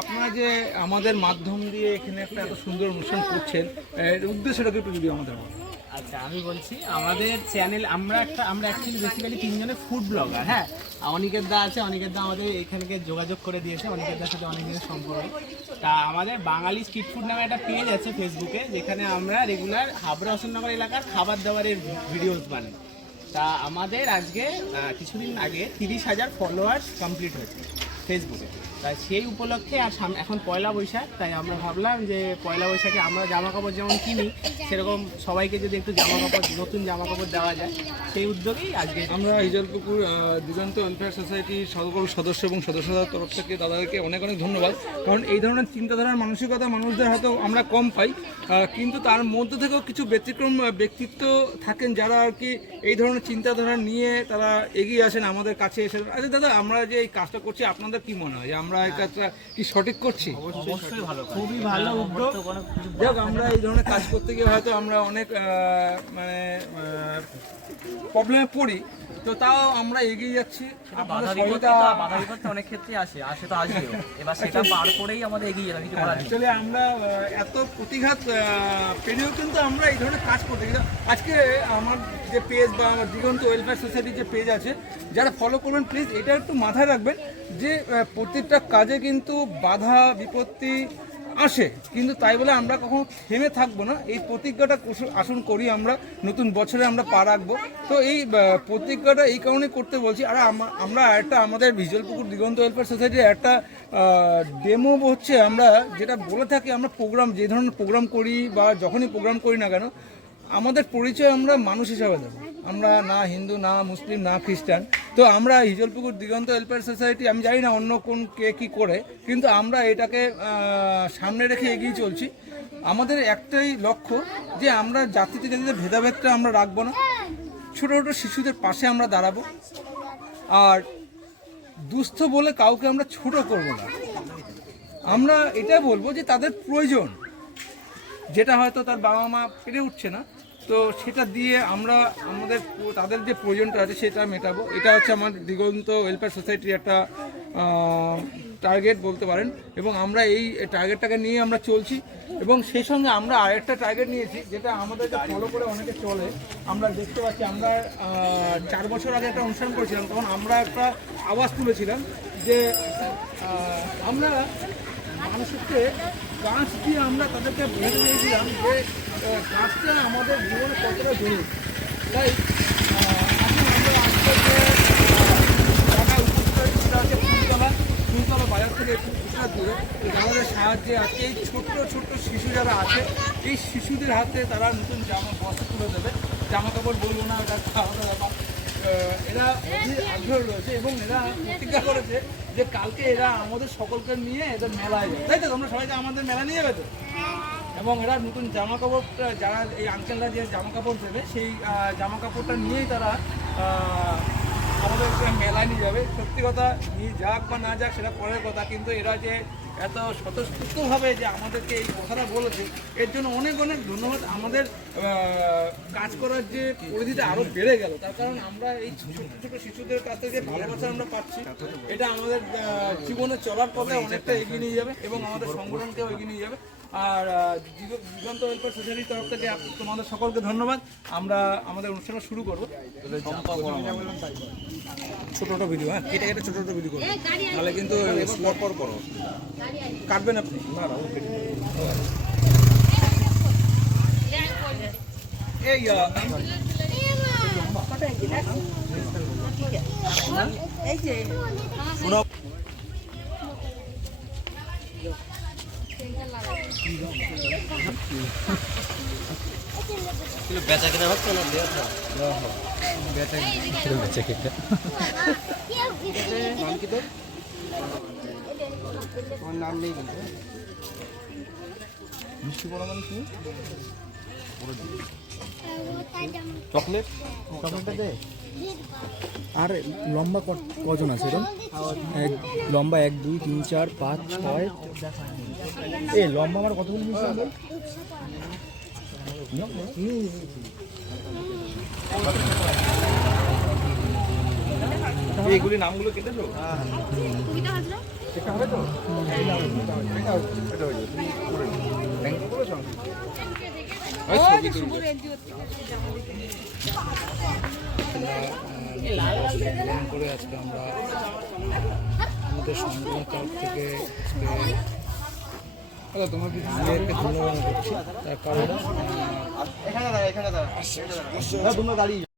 আপনারা যে আমাদের মাধ্যম দিয়ে এখানে একটা এত সুন্দর অনুষ্ঠান করছেন, এর উদ্দেশ্যটাকে একটু যদি আমাদের বলেন। আচ্ছা, আমি বলছি আমাদের চ্যানেল আমরা অ্যাকচুয়ালি বেসিক্যালি তিনজনে ফুড ব্লগার। হ্যাঁ, অনিকেত দা আছে, অনিকেত দা আমাদের এখানকে যোগাযোগ করে দিয়েছে, অনিকেত দার সাথে অনেক দিনের সম্পর্ক। তা আমাদের বাঙালি স্ট্রিট ফুড নামে একটা পেজ আছে ফেসবুকে, যেখানে আমরা রেগুলার হাবড়া হোসেননগর এলাকার খাবার দাবারের ভিডিওস বানাই। তা আমাদের আজকে কিছুদিন আগে 30,000 ফলোয়ার্স কমপ্লিট হয়েছে ফেসবুকে। তাই সেই উপলক্ষে আর এখন পয়লা বৈশাখ, তাই আমরা ভাবলাম যে পয়লা বৈশাখে আমরা জামা কাপড় যেমন কিনি, সেরকম সবাইকে যদি একটু নতুন জামা কাপড় দেওয়া যায়, সেই উদ্যোগেই আজকে আমরা হিজলপুকুর দিগন্ত ওয়েলফেয়ার সোসাইটির সকল সদস্য এবং সদস্যদের তরফ থেকে দাদাদেরকে অনেক অনেক ধন্যবাদ। কারণ এই ধরনের চিন্তাধারার মানসিকতা মানুষদের হয়তো আমরা কম পাই, কিন্তু তার মধ্যে থেকেও কিছু ব্যতিক্রম ব্যক্তিত্ব থাকেন যারা আর কি এই ধরনের চিন্তাধারা নিয়ে তারা এগিয়ে আসেন আমাদের কাছে এসে। আচ্ছা দাদা, আমরা যে এই কাজটা করছি আপনাদের কি মনে হয় যে আমরা এই কাজটা কি সঠিক করছি? অবশ্যই ভালো, খুবই ভালো উদ্যোগ। যাক, আমরা এই ধরনের কাজ করতে গিয়ে হয়তো আমরা অনেক মানে প্রবলেমে পড়ি, তো তাও আমরা এগিয়ে যাচ্ছি। বাধা বিপত্তি অনেক ক্ষেত্রে আসে তো আসবেও, এবার সেটা পার করেই আমাদের এগিয়ে যাবে। কিছু করার নেই। আসলে আমরা এত প্রতিঘাত পেরিয়েও কিন্তু আমরা এই ধরনের কাজ করতে কিন্তু আজকে আমার যে পেজ বা আমার দিগন্ত ওয়েলফেয়ার সোসাইটির যে পেজ আছে, যারা ফলো করবেন প্লিজ এটা একটু মাথায় রাখবেন যে প্রত্যেকটা কাজে কিন্তু বাধা বিপত্তি আসে, কিন্তু তাই বলে আমরা কখনো থেমে থাকবো না। এই প্রতিজ্ঞাটা আসন করি আমরা, নতুন বছরে আমরা পা রাখবো। তো এই প্রতিজ্ঞাটা এই কারণে করতে বলছি। আর আমরা একটা আমাদের হিজলপুকুর দিগন্ত ওয়েলফেয়ার সোসাইটির একটা ডেমো হচ্ছে, আমরা যেটা বলে থাকি, আমরা প্রোগ্রাম যে ধরনের প্রোগ্রাম করি বা যখনই প্রোগ্রাম করি না কেন, আমাদের পরিচয় আমরা মানুষ হিসাবে দেবো। আমরা না হিন্দু, না মুসলিম, না খ্রিস্টান। তো আমরা হিজলপুকুর দিগন্ত ওয়েলফেয়ার সোসাইটি, আমি জানি না অন্য কোন কে কী করে, কিন্তু আমরা এটাকে সামনে রেখে এগিয়ে চলছি। আমাদের একটাই লক্ষ্য যে আমরা জাতিতে ভেদাভেদটা আমরা রাখবো না, ছোটো ছোটো শিশুদের পাশে আমরা দাঁড়াবো, আর দুস্থ বলে কাউকে আমরা ছোট করব না। আমরা এটা বলবো যে তাদের প্রয়োজন যেটা হয়তো তার বাবা মা পেরে উঠছে না, তো সেটা দিয়ে আমরা তাদের যে প্রয়োজনটা আছে সেটা মেটাবো। এটা হচ্ছে আমার দিগন্ত ওয়েলফেয়ার সোসাইটির একটা টার্গেট বলতে পারেন, এবং আমরা এই টার্গেটটাকে নিয়ে আমরা চলছি। এবং সেই সঙ্গে আমরা আরেকটা টার্গেট নিয়েছি, যেটা আমাদেরকে ফলো করে অনেকে চলে। আমরা দেখতে পাচ্ছি, আমরা 4 বছর আগে একটা অনুষ্ঠান করেছিলাম, তখন আমরা একটা আওয়াজ তুলেছিলাম যে আমরা মানুষকে গাছ দিয়ে আমরা তাদেরকে বলে দিয়েছিলাম যে গাছটা আমাদের জীবনে কতটা জরুরি। তাই আমরা আজকে টাকা উপস্থিত সেটা হচ্ছে ফুলতলা বাজার থেকে একটু কিছুটা দূরে, আমাদের সাহায্যে আজকে এই ছোট্ট ছোট্ট শিশু যারা আছে, এই শিশুদের হাতে তারা নতুন বস্ত্র তুলে দেবে। জামা কাপড় বলবো না, এটা আলাদা ব্যাপার। এরা অধীর আগ্রহ রয়েছে এবং এরা প্রতিজ্ঞা করেছে যে কালকে এরা আমাদের সকলকে নিয়ে এদের মেলায় যাবে, তাই তো? তোমরা সবাইকে আমাদের মেলা নিয়ে যাবে তো? এবং এরা নতুন জামা কাপড়টা, যারা এই আঙ্কেলরা যে জামা কাপড় দেবে, সেই জামা কাপড়টা নিয়েই তারা আমাদের মেলায় নিয়ে যাবে। সত্যি কথা, নিয়ে যাক বা না যাক সেটা পরের কথা, কিন্তু এরা যে এত স্বতঃস্ফূর্তভাবে যে আমাদেরকে এই কথাটা বলেছে, এর জন্য অনেক অনেক ধন্যবাদ। আমাদের কাজ করার যে পরিধিটা আরও বেড়ে গেল, তার কারণ আমরা এই ছোটো ছোটো শিশুদের কাছ থেকে ভালোবাসা আমরা পাচ্ছি। এটা আমাদের জীবনে চলার পথে অনেকটা এগিয়ে নিয়ে যাবে এবং আমাদের সংগঠনকেও এগিয়ে নিয়ে যাবে। আর দিগন্ত ওয়েলফেয়ার সোসাইটির তরফ থেকে তোমাদের সকলকে ধন্যবাদ। আমরা আমাদের অনুষ্ঠানটা শুরু করবো। ছোটো ছোটো ভিডিও, হ্যাঁ, কেটে কেটে ছোটো ছোটো ভিডিও করবো, তাহলে কিন্তু পর করো। কাটবেন আপনি? না না, বেচা কেনা হচ্ছে না, বেচা কেনা নাম কি তোর? তোমার নাম নেই কিন্তু মিষ্টি বড় মানুষ নেই। চকলেটটা দে। আর লম্বা কজন আছে এরকম? লম্বা 1 2 3 4 5 6। এই লম্বা আমার কতগুলো মিষ্টি হবে? এইগুলি নামগুলো কেটেছো? এটা হবে তো? এটা হয়ে যাবে তুমি করে নিও থ্যাংক ইউ বলেছো প্ল্যান করে আজকে আমরা আমাদের সংগঠনের তরফ থেকে তোমার মেয়েরকে ধন্যবাদ করছি তার কারণ এখানে দাঁড়া তোমরা দাঁড়িয়ে